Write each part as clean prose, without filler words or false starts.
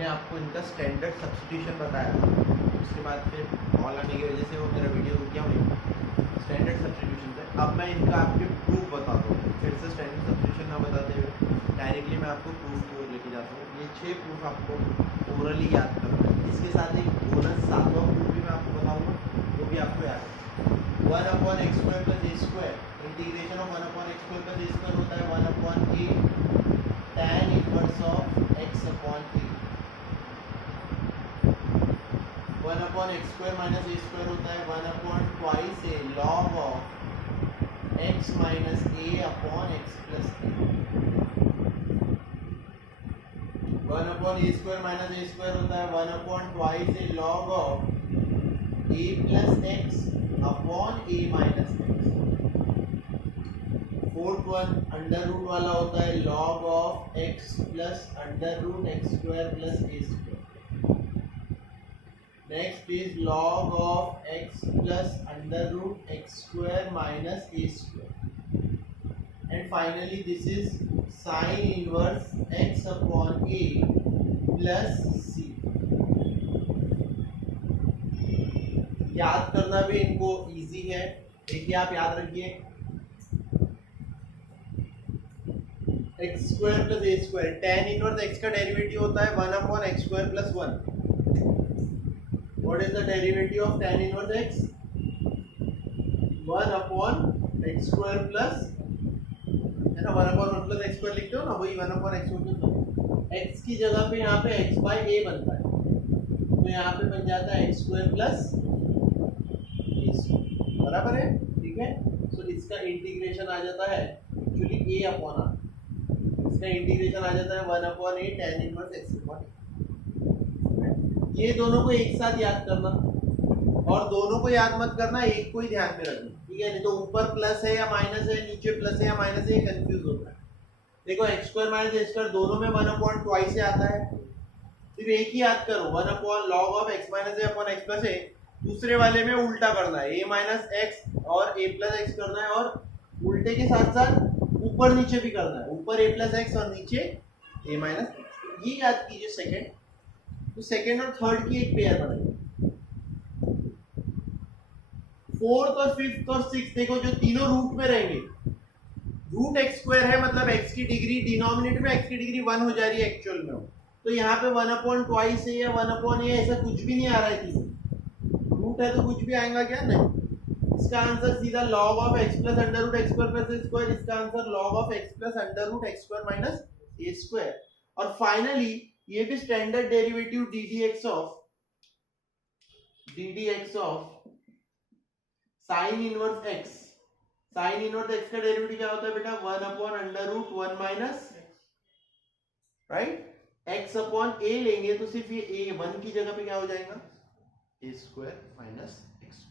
मैंने आपको इनका स्टैंडर्ड सब्स्टिट्यूशन बताया, उसके बाद फिर कॉल आने की वजह से वो मेरा वीडियो रुक गया वहीं स्टैंडर्ड सब्स्टिट्यूशन पे। अब मैं इनका आपके प्रूफ बताता हूँ, फिर से स्टैंडर्ड सब्स्टिट्यूशन ना बताते हुए डायरेक्टली मैं आपको प्रूफ की ओर लेके जाता हूँ। ये 6 प्रूफ आपको ओरली याद करना है। इसके साथ एक बोनस 7वां प्रूफ भी मैं आपको बताऊँगा, वो भी आपको याद है। 1/x² + a² integration of 1/x² + a² होता है 1/a tan inverse of x upon a। 1/x² - a² होता है 1/2 a log of x minus a upon x plus a। 1/a² - a² होता है 1/2 a log of a plus x upon a minus x। Fourth one under root वाला होता है log of x plus under root x² plus a²। Next is log of x plus under root x² minus a²। And finally this is sin inverse x upon a plus c। याद करना भी इनको easy है, देखिए आप याद रखिए x² plus a², tan inverse x का डेरिवेटिव होता है 1/x² plus 1। What is the derivative of tan inverse x? 1/x² plus, है ना, 1/1 plus x² लिखते हो ना, वही 1/x² plus 1। x की जगह पे यहाँ पे x/a बनता है, तो यहाँ पे बन जाता है x² plus a², बराबर है, ठीक है। तो इसका इंटीग्रेशन आ जाता है एक्चुअली a अपॉन r, इसका इंटीग्रेशन आ जाता है 1/a tan inverse x upon. ये दोनों को एक साथ याद करना, और दोनों को याद मत करना, एक को ही ध्यान में रखना, ठीक है। नहीं तो ऊपर प्लस है या माइनस है, नीचे प्लस है या माइनस है, ये कंफ्यूज होता है। देखो x² - a² दोनों में 1/2 से आता है, सिर्फ एक ही याद करो 1/log of x minus a upon x plus a। दूसरे वाले में उल्टा करना है, a minus x और a plus x करना है, और उल्टे के साथ साथ ऊपर नीचे भी करना है, ऊपर a plus x और नीचे a minus x। ये याद कीजिए सेकंड। तो सेकंड और थर्ड की एक पेयर बनाइए। फोर्थ और फिफ्थ और सिक्स देखो, जो तीनों रूट में रहेंगे, रूट x² है मतलब x की डिग्री डिनोमिनेटर में x की डिग्री 1 हो जा रही है एक्चुअल में, तो यहाँ पे 1/2 से या 1/a ऐसा कुछ भी नहीं आ रहा है, रूट है तो कुछ भी आएगा क्या, नहीं। इसका आंसर सीधा log of x plus under root x² plus a², इसका answer log of x plus under root x² minus a²। और फाइनली ये भी standard derivative ddx of sine inverse x। Sign inverse x का derivative क्या होता है बेटा, 1/√1 minus, right, x upon a लेंगे तो सिर्फ ये a 1 की जगह पे क्या हो जाएगा, a² माइनस x²।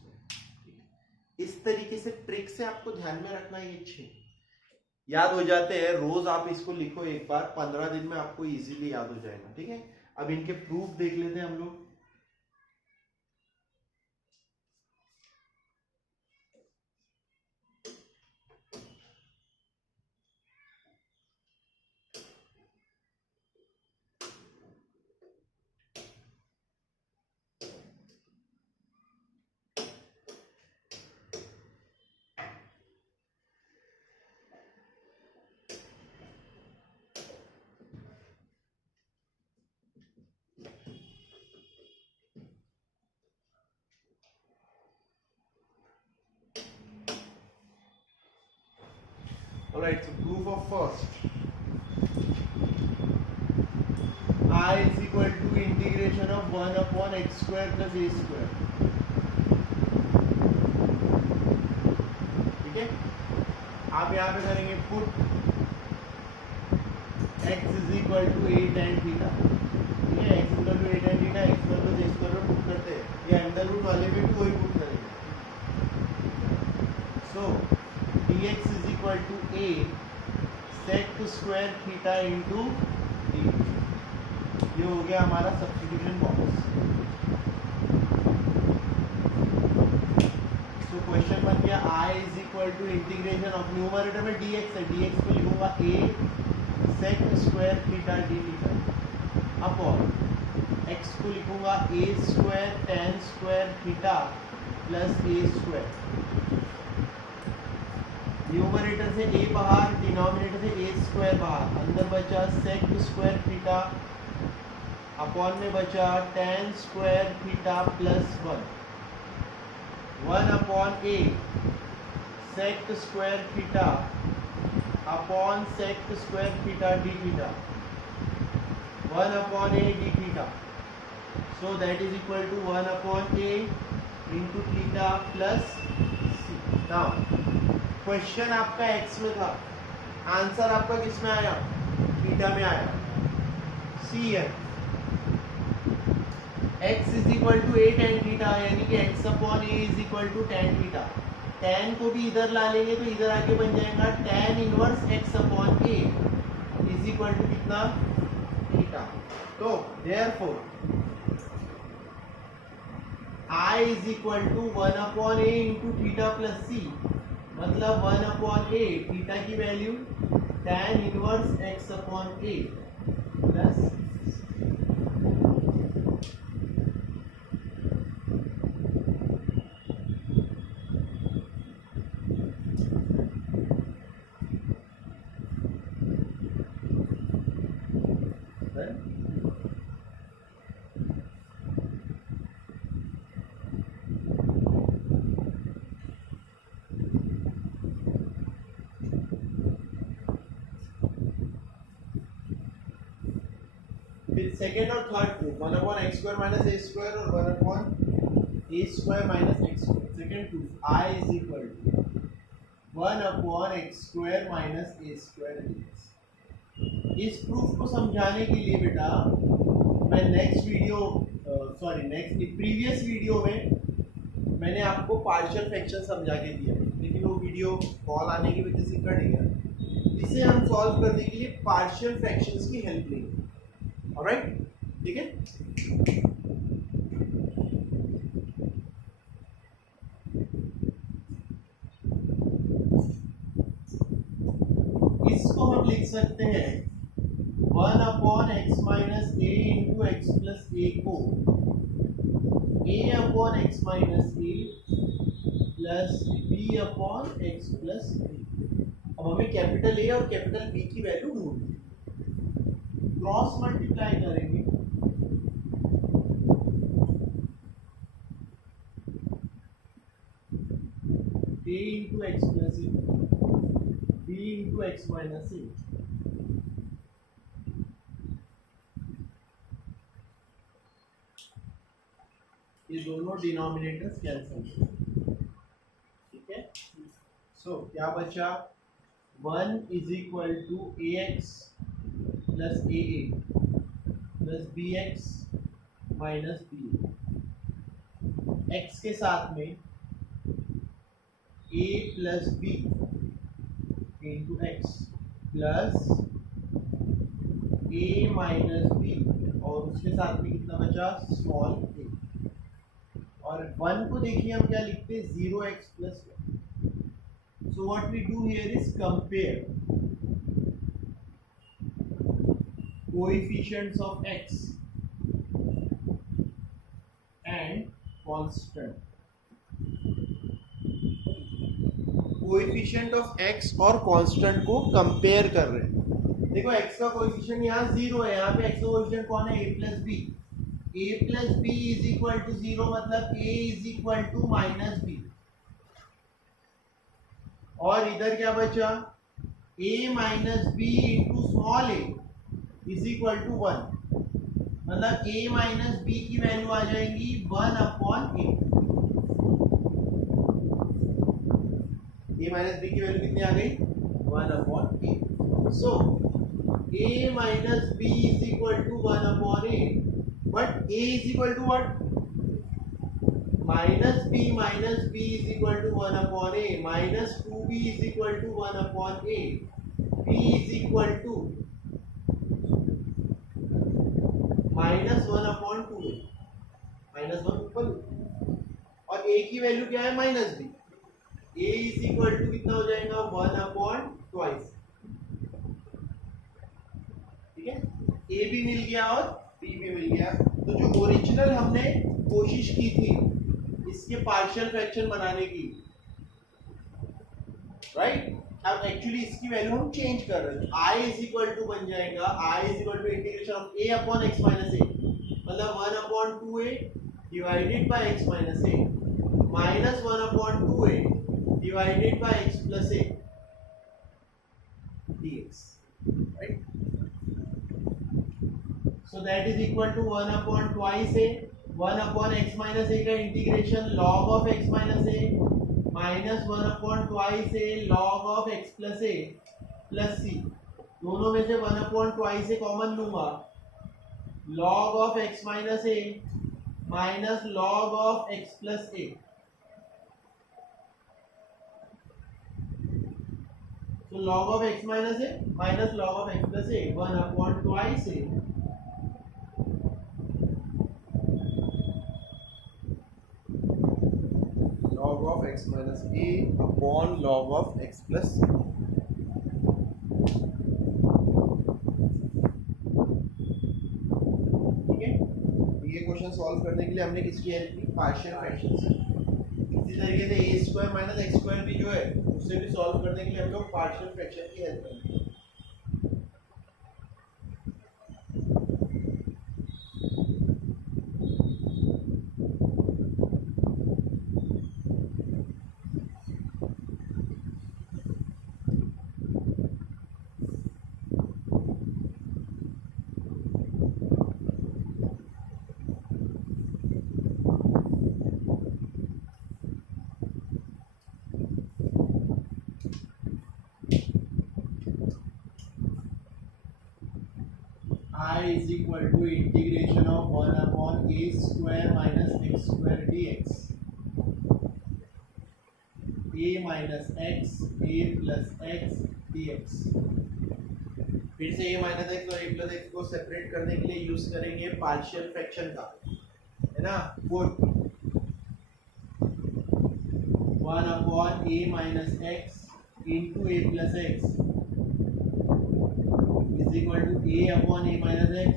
इस तरीके से ट्रिक से आपको ध्यान में रखना, ये 6 याद हो जाते हैं। रोज आप इसको लिखो एक बार, 15 दिन में आपको इजीली याद हो जाएगा, ठीक है। अब इनके प्रूफ देख लेते हैं हम लोग। Alright, so proof of first, I is equal to integration of 1/x² plus a², ठीक है। आप यहाँ पे करेंगे put x is equal to a tan theta, ठीक है, x is equal to a tan theta, x² plus a² में put करते हैं, ये अंडर रूट वाले में भी वही पुट करेंगे। So dx is equal to a sec square theta into d। ये हो गया हमारा सब्स्टिट्यूशन बॉक्स। सो क्वेश्चन बन गया I is equal to integration of, numerator में dx है, dx को लिखूंगा a sec square theta d theta upon x को लिखूंगा a square tan square theta plus a square, numerator से a बाहर, डिनोमिनेटर से a स्क्वायर बाहर, अंदर बचा sec स्क्वायर थीटा अपॉन में बचा tan square theta plus 1 upon a sec square theta upon sec square theta d theta, 1 upon a d theta, so that is equal to 1 upon a into theta plus c. now question आपका x में था, answer आपका किस में आया, theta में आया, c है, x is equal to a tan theta, यानी कि x upon a is equal to tan theta, tan को भी इधर ला लेंगे तो इधर आके बन जाएगा tan inverse x upon a is equal to कितना, थीटा। तो therefore I is equal to 1 upon a into theta plus c, मतलब 1 upon a, थीटा की value tan inverse x upon a plus second और third proof 1 upon X square minus ए square और 1 upon A square minus x square. Second proof I is equal to 1 upon X square minus A square. इस proof को समझाने के लिए बेटा मैं previous video में मैंने आपको पार्शियल फ्रैक्शन समझा के दिया, लेकिन वो वीडियो कॉल आने की वजह से कट गया। इसे हम सॉल्व करने के लिए पार्शियल फ्रैक्शंस की हेल्प लेंगे। ऑलराइट, ठीक है। इसको हम लिख सकते हैं 1 upon X minus A into X plus A को a upon X minus A plus B upon X plus A. अब हमें कैपिटल ए और कैपिटल बी की वैल्यू ढूंढनी है, क्रॉस मल्टीप्लाई करेंगे a into X plus A b into X minus A. ये दोनों डिनोमिनेटर्स कैंसिल, ठीक है। सो क्या बचा, 1 is equal to A X plus A plus B X minus B, X के साथ में A plus B into X plus A minus B, और उसके साथ में कितना बचा, स्मॉल ए। और 1 को देखिए हम क्या लिखते हैं, 0x plus 1। So what we do here is compare coefficients of x and constant। Coefficient of x और कांस्टेंट को कंपेयर कर रहे हैं। देखो x का कोएफिशिएंट यहाँ 0 है, यहाँ पे x का कोएफिशिएंट कौन है, a plus b. a plus b is equal to 0, मतलब a is equal to minus B. और इधर क्या बचा, a minus b into small a is equal to 1, मतलब a माइनस बी की वैल्यू आ जाएंगी 1 upon a। a minus b की वैल्यू कितनी आ गई, 1 upon a। So a minus b is equal to 1 upon a, but a is equal to what, minus b is equal to 1 upon a, minus 2b is equal to 1 upon a, b is equal to minus 1 upon 2, minus 1 ऊपर, और a की value क्या है, minus b। a is equal to कितना हो जाएगा, 1 upon twice, ठीक है। a भी मिल गया और b भी मिल गया। तो जो ओरिजिनल हमने कोशिश की थी इसके पार्शियल फ्रैक्शन बनाने की, राइट, अब एक्चुअली इसकी वैल्यू हम चेंज कर रहे हैं। आई इज इक्वल टू बन जाएगा I is equal to integration of A upon X minus A, मतलब 1/2a divided by X minus A minus 1/2a divided by X plus A dx, right? So that is equal to 1 upon twice a 1 upon x minus a का integration log of x minus a minus 1 upon twice a log of x plus a plus c, दोनों में से 1 upon twice a common लूंगा, log of x minus a minus log of x plus a, तो log of x minus a minus log of x plus a 1 upon twice a log of x minus a upon log of x plus, ठीक है। ये question solve करने के लिए हमने किसकी help ली? Partial fraction से। इसी तरीके से ए स्क्वायर माइनस एक्स स्क्वायर भी जो है उससे भी सॉल्व करने के लिए हम लोग पार्शियल फ्रैक्शन की हेल्प करेंगे। I is equal to integration of 1 upon a square minus x square dx, a minus x a plus x dx। फिर से a minus x और a plus x को सेपरेट करने के लिए यूज करेंगे पार्शियल फ्रैक्शन का, है ना। Good, 1 upon a minus x into a plus x is equal to a upon a minus x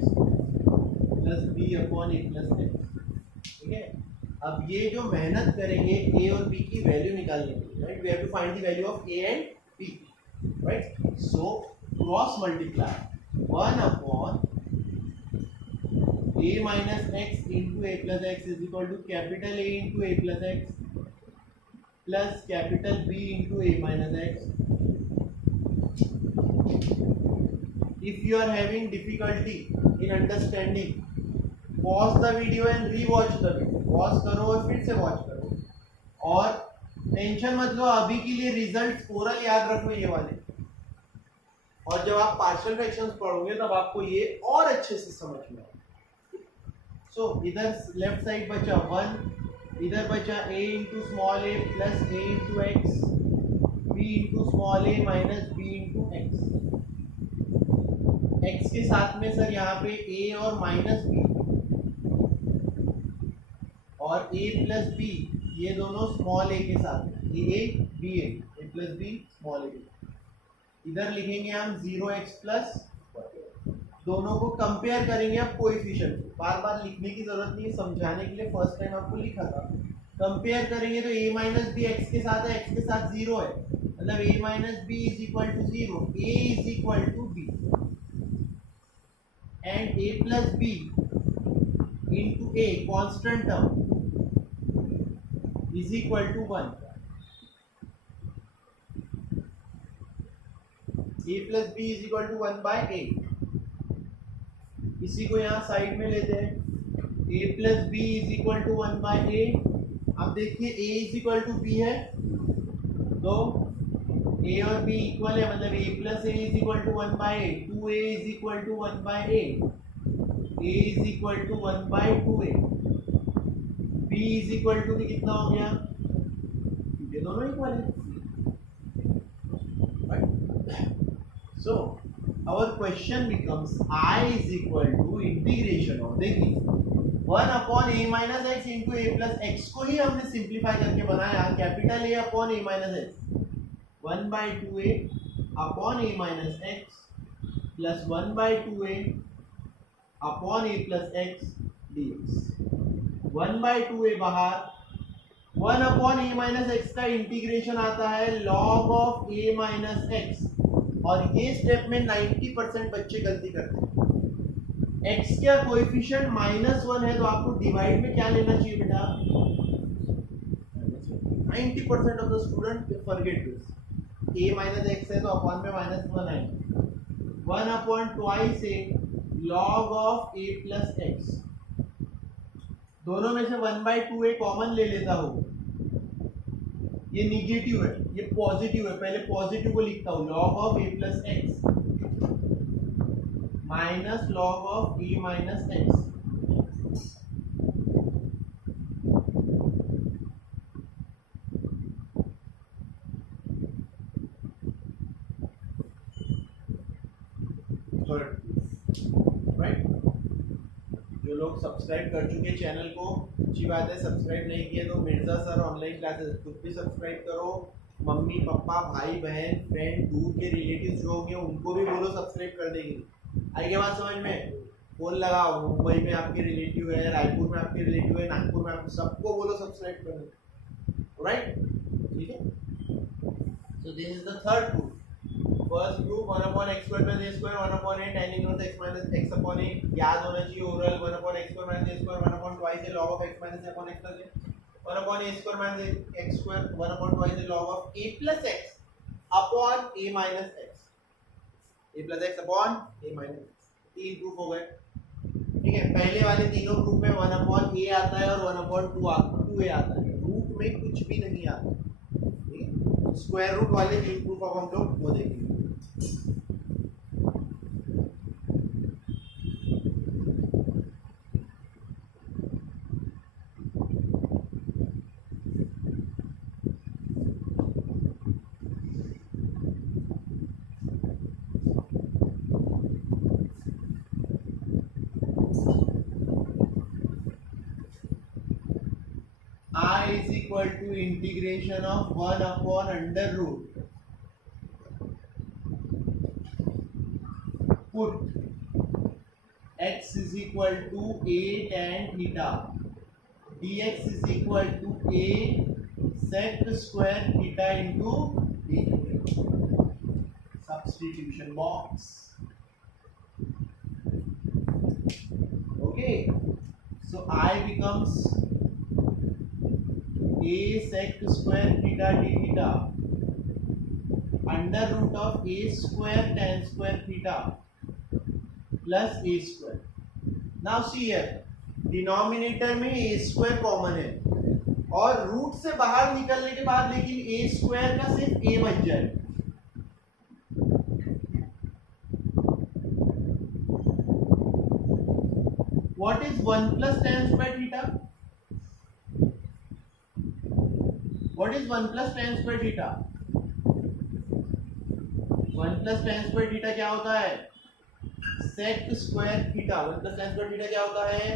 plus b upon a plus x, ठीक है। अब ये जो मेहनत करेंगे a और b की वैल्यू निकालने के लिए, right, we have to find the value of a and b, right. So cross multiply 1 upon a minus x into a plus x is equal to capital A into a plus x plus capital B into a minus x। If you are having difficulty in understanding, pause the video and re-watch the video। pause करो और फिर से watch करो, और tension मत लो, अभी के लिए रिजल्ट ओरल याद रखो ये वाले, और जब आप पार्शियल फ्रैक्शंस पढ़ोगे तब आपको ये और अच्छे से समझ में आएगा। सो इधर लेफ्ट साइड बचा 1, इधर बचा a into small a plus a into x, b into small a minus b into x. x के साथ में सर यहाँ पे a और माइनस b और a प्लस b, ये दोनों स्मॉल a के साथ में, ये a plus b small a। इधर लिखेंगे हम 0x प्लस, दोनों को कंपेयर करेंगे अब कोएफिशिएंट। बार बार लिखने की जरूरत नहीं है, समझाने के लिए फर्स्ट टाइम आपको लिखा था। कंपेयर करेंगे तो a माइनस बी एक्स के साथ है, x के साथ 0 है, मतलब a minus b is equal to 0, a is equal to b and a plus b into a constant term is equal to 1। a plus b is equal to 1 by a। इसी को यहाँ side में लेते हैं, a plus b is equal to 1 by a। अब देखिए a is equal to b है, तो a और b इक्वल है, मतलब a plus a is equal to 1 by a, 2a is equal to 1 by a is equal to 1 by 2a, b is equal to भी कितना हो गया, ये दोनों इक्वल है, right? So our question becomes I is equal to integration of, देखिए 1 upon a minus x into a plus x को ही हमने सिंप्लीफाई करके बनाया, capital A upon a minus x 1 by 2a upon a minus x plus 1 by 2a upon a plus x dx 1/2a बाहर 1/a-x का integration आता है log of a minus x. और ये स्टेप में 90% बच्चे गलती करते हैं। x का कोएफिशिएंट -1 है तो आपको डिवाइड में क्या लेना चाहिए बेटा? 90% of the student forget this. a minus x है तो अपॉन में -1 है। 1/2 से log of a plus x. दोनों में से 1/2a कॉमन ले लेता हूं। ये निगेटिव है, ये पॉजिटिव है। पहले पॉजिटिव को लिखता हूं, log of a plus x minus log of a minus x. Right, जो लोग सब्सक्राइब कर चुके चैनल को अच्छी बात है, सब्सक्राइब नहीं किए तो मिर्जा सर ऑनलाइन क्लासेस खुद भी सब्सक्राइब करो। मम्मी पापा भाई बहन फ्रेंड दूर के रिलेटिव्स जो होंगे उनको भी बोलो सब्सक्राइब करने के लिए। आई क्या बात समझ में? फोन लगाओ, मुंबई में आपके रिलेटिव है, रायपुर में आपके रिलेटिव है, नागपुर में आपको, सबको बोलो सब्सक्राइब करने। राइट, ठीक है। So this is the third proof. First proof 1/x² + a² 1/a tan inverse x - x upon a याद होना चाहिए। ओरल 1/x² - a² 1/2 से log of x - a upon x plus a 1/a² - x² 1/2 से log of a plus x upon a minus x, a plus x upon a minus x। तीन proof हो गए, ठीक है। पहले वाले तीनों प्रूफ में 1/a आता है और 1/2a आता है। रूट में कुछ भी नहीं आता, ठीक है। स्क्वायर रूट वाले तीन प्रूफ अब हम लोग वो देखेंगे। I is equal to integration of 1 upon under root put x is equal to a tan theta dx is equal to a sec square theta into d। Substitution box, okay, so I becomes a sec square theta d theta under root of a square tan square theta plus a square। Now see here, denominator में a square common है और root से बाहर निकलने के बाद लेकिन a square का सिर्फ a बच जाए। What is 1 plus tan square theta? What is 1 plus tan square theta? 1 plus tan square theta क्या होता है? sec square theta। 1 plus tan square theta क्या होता है?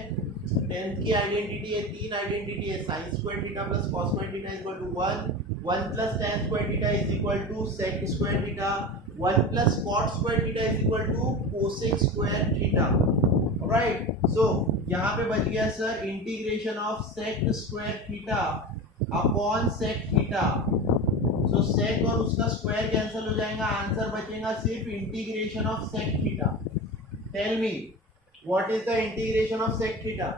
10th की आइडेंटिटी है, तीन आइडेंटिटी है, sin square theta plus cos square theta is equal to 1, 1 plus tan square theta is equal to sec square theta, 1 plus cot square theta is equal to cosec square theta। Alright, so यहाँ पे बच गया sir integration of sec square theta upon sec theta। So sec और उसका square cancel हो जाएगा, answer बचेगा सिर्फ integration of sec theta। Tell me what is the integration of sec theta?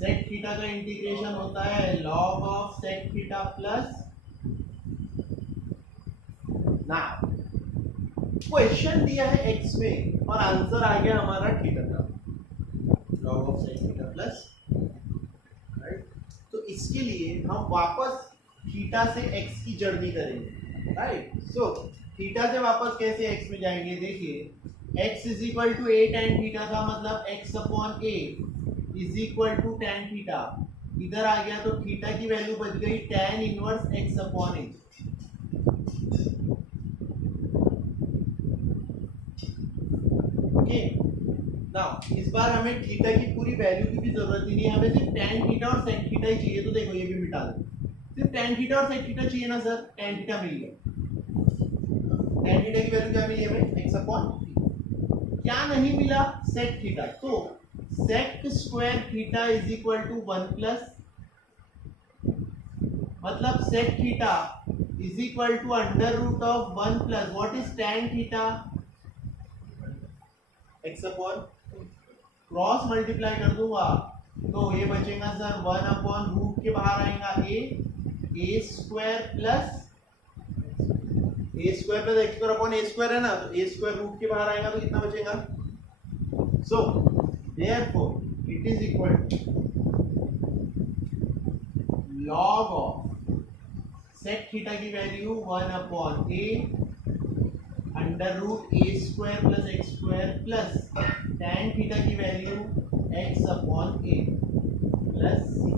sec theta का इंटीग्रेशन होता है log of sec theta plus. ना क्वेश्चन दिया है x में और आंसर आ गया हमारा थीटा का, log of sec theta plus, right. तो इसके लिए हम वापस थीटा से x की जर्नी करेंगे, राइट। सो थीटा से वापस कैसे x में जाएंगे? देखिए x is equal to a tan theta था, मतलब x upon a is equal to tan theta. इधर आ गया तो थीटा की वैल्यू बच गई tan inverse x upon a। Okay, now इस बार हमें थीटा की पूरी वैल्यू की भी जरूरत ही नहीं है, हमें सिर्फ tan थीटा और sec थीटा ही चाहिए। तो देखो ये भी मिटा दो, सिर्फ tan थीटा और sec थीटा चाहिए ना सर। tan थीटा मिल गया, tan थीटा की वैल्यू क्या मिली हमें? x upon. क्या नहीं मिला, सेक थीटा। तो sec square theta is equal to 1 plus, मतलब sec theta is equal to under root of 1 plus what is tan theta, X upon cross multiply कर दूंगा तो ये बचेगा सर 1 अपॉन रूट के बाहर आएगा a square plus x square upon A square है ना, तो ए स्क्वायर रूट के बाहर आएगा तो कितना बचेगा। So therefore it is equal to log of sec theta की value 1 upon a under root a square plus x square plus tan theta की value x upon a plus c,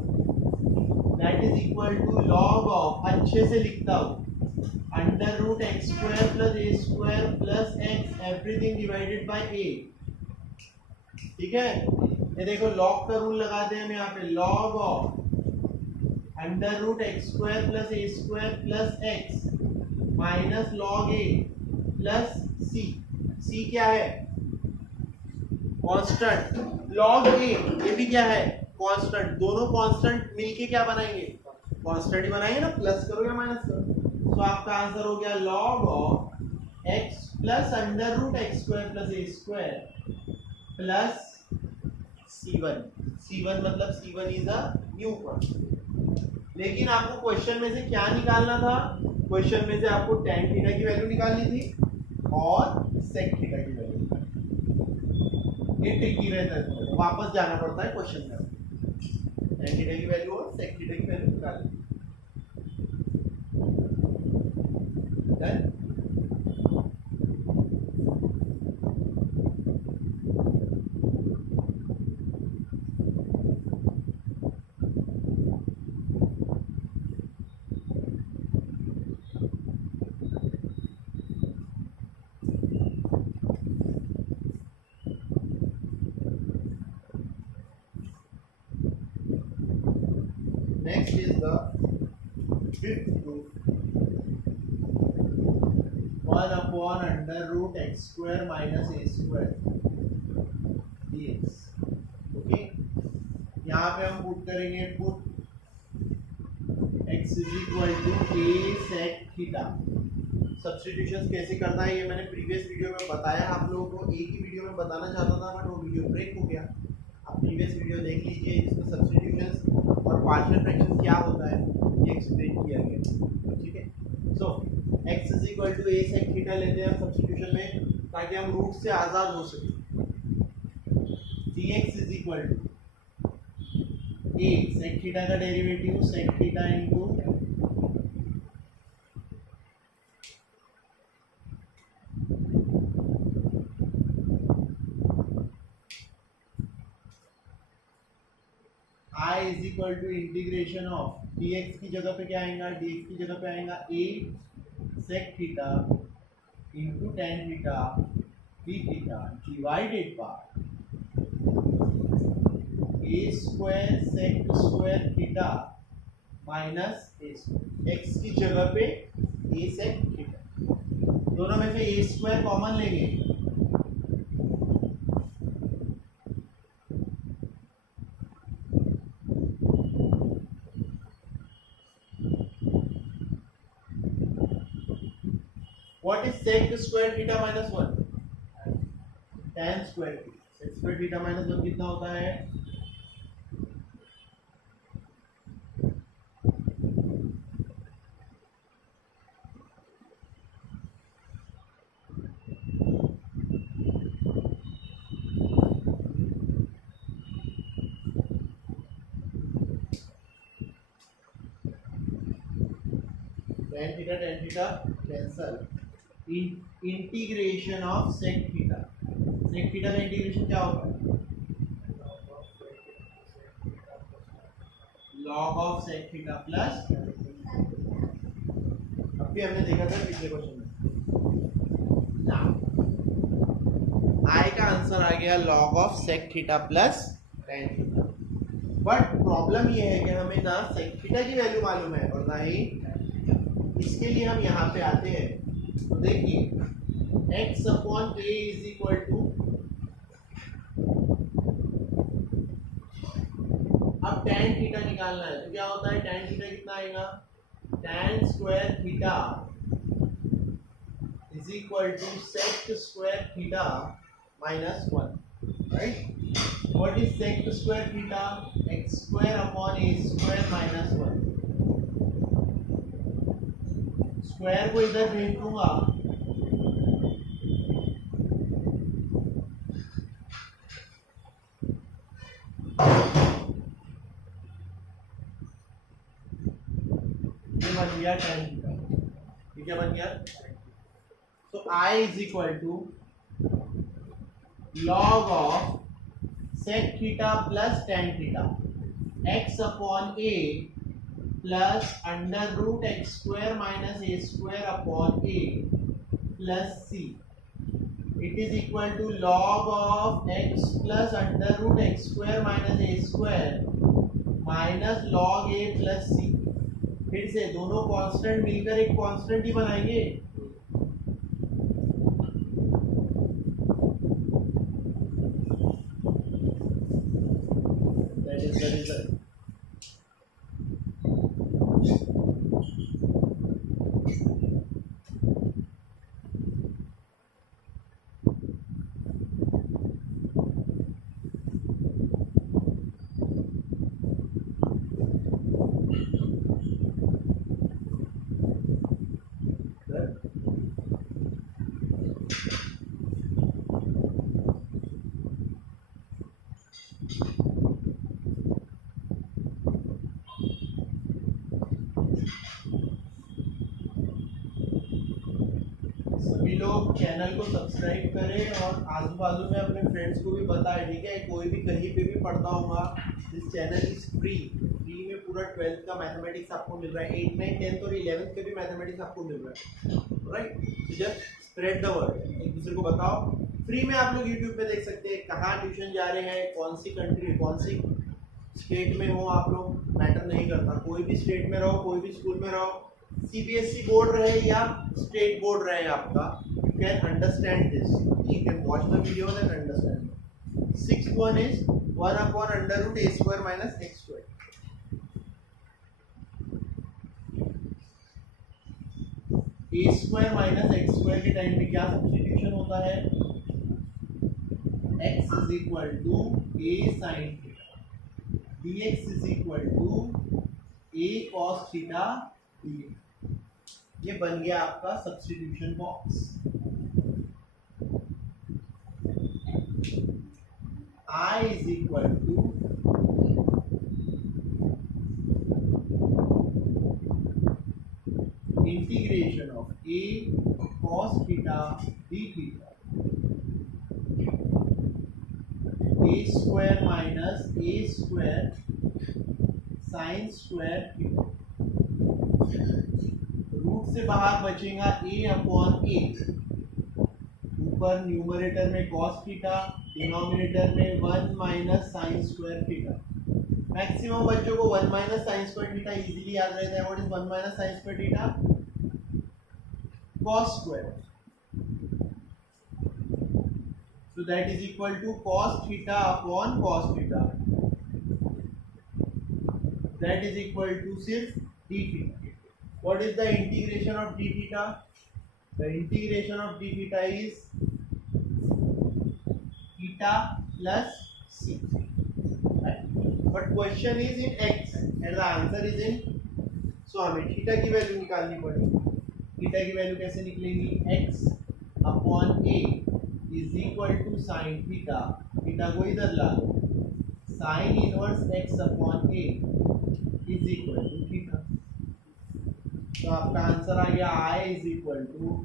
that is equal to log of, अच्छे से लिखता हूं, under root x square plus a square plus x everything divided by a. ठीक है, ये देखो log का रूल लगाते हैं हम यहाँ पे, log of under root x square plus a square plus x minus log a plus c. C क्या है, कांस्टेंट, लॉग ए ये भी क्या है, कांस्टेंट। दोनों कांस्टेंट मिलके क्या बनाएंगे, कांस्टेंट ही बनाएंगे ना, प्लस करो या माइनस करो। तो आपका आंसर हो गया log of x plus under root x square plus a square plus C1 मतलब C1 is a new constant. लेकिन आपको क्वेश्चन में से क्या निकालना था, क्वेश्चन में से आपको tan थीटा की वैल्यू निकालनी थी और sec थीटा की वैल्यू निकालनी। ये ट्रिकी रहता है, वापस जाना पड़ता है क्वेश्चन में, tan थीटा की वैल्यू और sec थीटा की वैल्यू निकालनी। Next is the fifth proof, 1 upon under root x square minus a square dx। Okay, यहाँ पे हम पुट करेंगे, put x is equal to a sec theta. Substitutions कैसे करना है ये मैंने प्रीवियस वीडियो में बताया आप लोगों को, एक ही वीडियो में बताना चाहता था बट वो वीडियो ब्रेक हो गया। आप प्रीवियस वीडियो देख लीजिए, इसमें सब्स्टिट्यूशंस और पार्शियल फ्रैक्शन क्या होता है ये एक्सप्लेन किया गया। ठीक है, so x is equal to a sec theta लेते हैं सब्स्टिट्यूशन में ताकि हम रूट से आज़ाद हो सके। dx is equal to a sec theta का derivative sec theta into I is equal to integration of dx की जगह पे क्या आएगा, dx की जगह पे आएगा a sec theta into tan theta d theta divided by a square sec square theta minus a square, x की जगह पे a sec थीटा, दोनों में से a स्क्वायर कॉमन लेंगे, What is sec square theta minus 1? Tan square theta. Sec square theta minus 1 कितना होता है? tan theta cancel, integration of sec theta. sec theta का इंटीग्रेशन क्या होगा, log of sec theta plus, अभी हमने देखा था पिछले क्वेश्चन में, आई का आंसर आ गया log of sec theta plus tan theta. But problem ये है कि हमें ना sec थीटा की वैल्यू मालूम है और ना ही इसके लिए हम यहाँ पे आते हैं। तो देखिए x upon a is equal to अब tan थीटा निकालना है तो क्या होता है tan थीटा कितना आएगा tan square theta is equal to sec square theta minus 1 right what is sec square theta x square upon a square minus 1 square को इधर भेज दूंगा बन गया tan थीटा ठीक है बन गया तो I is equal to log of sec theta plus tan theta x upon a plus under root x square minus A square upon a plus c it is equal to log of x plus under root x square minus A square minus log a plus c फिर से दोनों constant मिलकर एक constant ही बनाएंगे that is the result सभी लोग channel को subscribe करें और आजू बाजू में अपने फ्रेंड्स को भी बताएं ठीक है कोई भी कहीं पे भी पढ़ता होगा दिस चैनल इज फ्री में पूरा 12th का मैथमेटिक्स आपको मिल रहा है 8, 9, 10th और 11th के भी मैथमेटिक्स आपको मिल रहा है right just spread the word एक दूसरे को बताओ फ्री में आप लोग यूट्यूब पे देख सकते हैं कहाँ ट्यूशन जा रहे हैं कौन सी कंट्री कौन सी स्टेट में हो आप लोग मैटर नहीं करता कोई भी स्टेट में रहो कोई भी स्कूल में रहो सीबीएसई बोर्ड रहे या स्टेट बोर्ड रहे आपका you can understand this you can watch the video and understand sixth one is 1 upon under root a square minus x square a square minus x square के time पे क्या substitution होता है x is equal to a sin theta dx is equal to a cos theta dx ये बन गया आपका substitution box I is equal to integration of a cos theta d theta a square minus a square sine square theta root से बाहर बचेगा a upon a ऊपर numerator में cos theta denominator में 1 minus sine square theta maximum बच्चों को 1 minus sine square theta easily याद रहता है what is 1 minus sine square theta cos square so that is equal to cos theta upon cos theta that is equal to सिर्फ d theta what is the integration of d theta the integration of d theta is theta plus c right? but question is in x and the answer is in so हमें theta की value निकालनी पड़ेगी theta की value कैसे निकलेगी x upon a is equal to sine theta theta को इधर ला दो sine inverse x upon a is equal to theta तो आपका आंसर आ गया I is equal to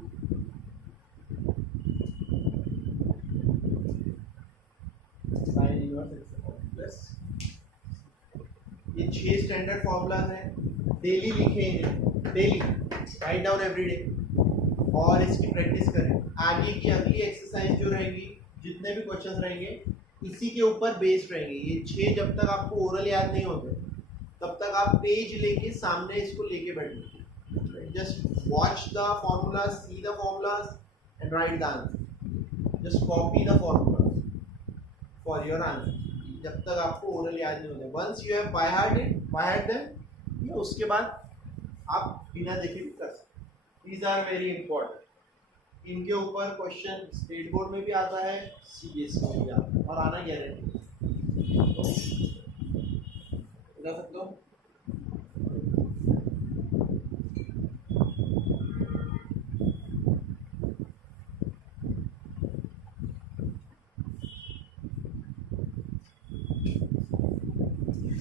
sine inverse x upon plus ये 6 स्टैंडर्ड फॉर्मूलाज हैं डेली लिखे इन्हें daily right down every day और इसकी प्रैक्टिस करें आगे की अगली एक्सरसाइज जो रहेंगी जितने भी क्वेश्चंस रहेंगे इसी के ऊपर बेस्ड रहेंगे ये 6 जब तक आपको ओरल याद नहीं होते तब तक आप पेज लेके सामने इसको लेके बैठिए just watch the formulas see the formulas and write the answer just copy the formulas for your answer जब तक आपको ओरल याद नहीं होते। Once you have by heart them, या उसके बाद आप बिना देखे भी कर सकते। These are very important. इनके ऊपर क्वेश्चन स्टेट बोर्ड में भी आता है, सीबीएसई में भी आता है, और आना गारंटी। बता सकते हो